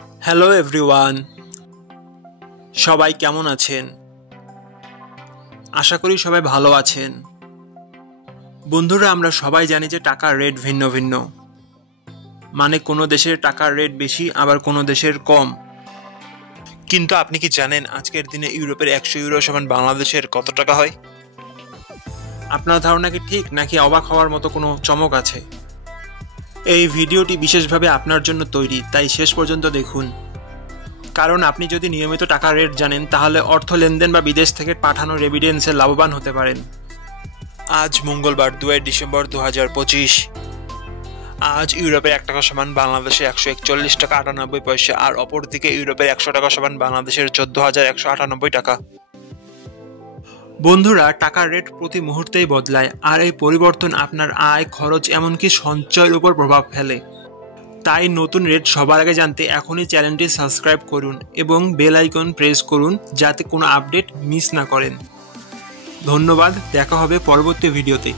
Hello everyone, সবাই কেমন আছেন? আশা করি সবাই ভালো আছেন। বন্ধুরা, আমরা সবাই জানি যে টাকার রেট ভিন্ন ভিন্ন। মানে কোনো দেশের টাকার রেট বেশি, আবার কোনো দেশের কম। কিন্তু আপনি কি জানেন আজকের দিনে ইউরোপের 100 ইউরো সমান বাংলাদেশের কত টাকা হয়? আপনার ধারণা কি ঠিক, নাকি অবাক হওয়ার মতো কোনো চমক আছে? এই ভিডিওটি বিশেষভাবে আপনার জন্য তৈরি, তাই শেষ পর্যন্ত দেখুন। কারণ আপনি যদি নিয়মিত টাকার রেট জানেন, তাহলে অর্থ লেনদেন বা বিদেশ থেকে পাঠানো রেমিটেন্সে লাভবান হতে পারেন। আজ মঙ্গলবার 2 ডিসেম্বর 2025। আজ ইউরোপের 1 টাকা সমান বাংলাদেশে 141 টাকা 98 পয়সা, আর অপরদিকে ইউরোপের 100 টাকা সমান বাংলাদেশের 14,198 টাকা। বন্ধুরা, টাকার রেট প্রতি মুহূর্তেই বদলায়, আর এই পরিবর্তন আপনার আয়, খরচ, এমনকি সঞ্চয়ের উপর প্রভাব ফেলে। তাই নতুন রেট সবার আগে জানতে এখনই চ্যানেলটি সাবস্ক্রাইব করুন এবং বেল আইকন প্রেস করুন, যাতে কোনো আপডেট মিস না করেন। ধন্যবাদ, দেখা হবে পরবর্তী ভিডিওতে।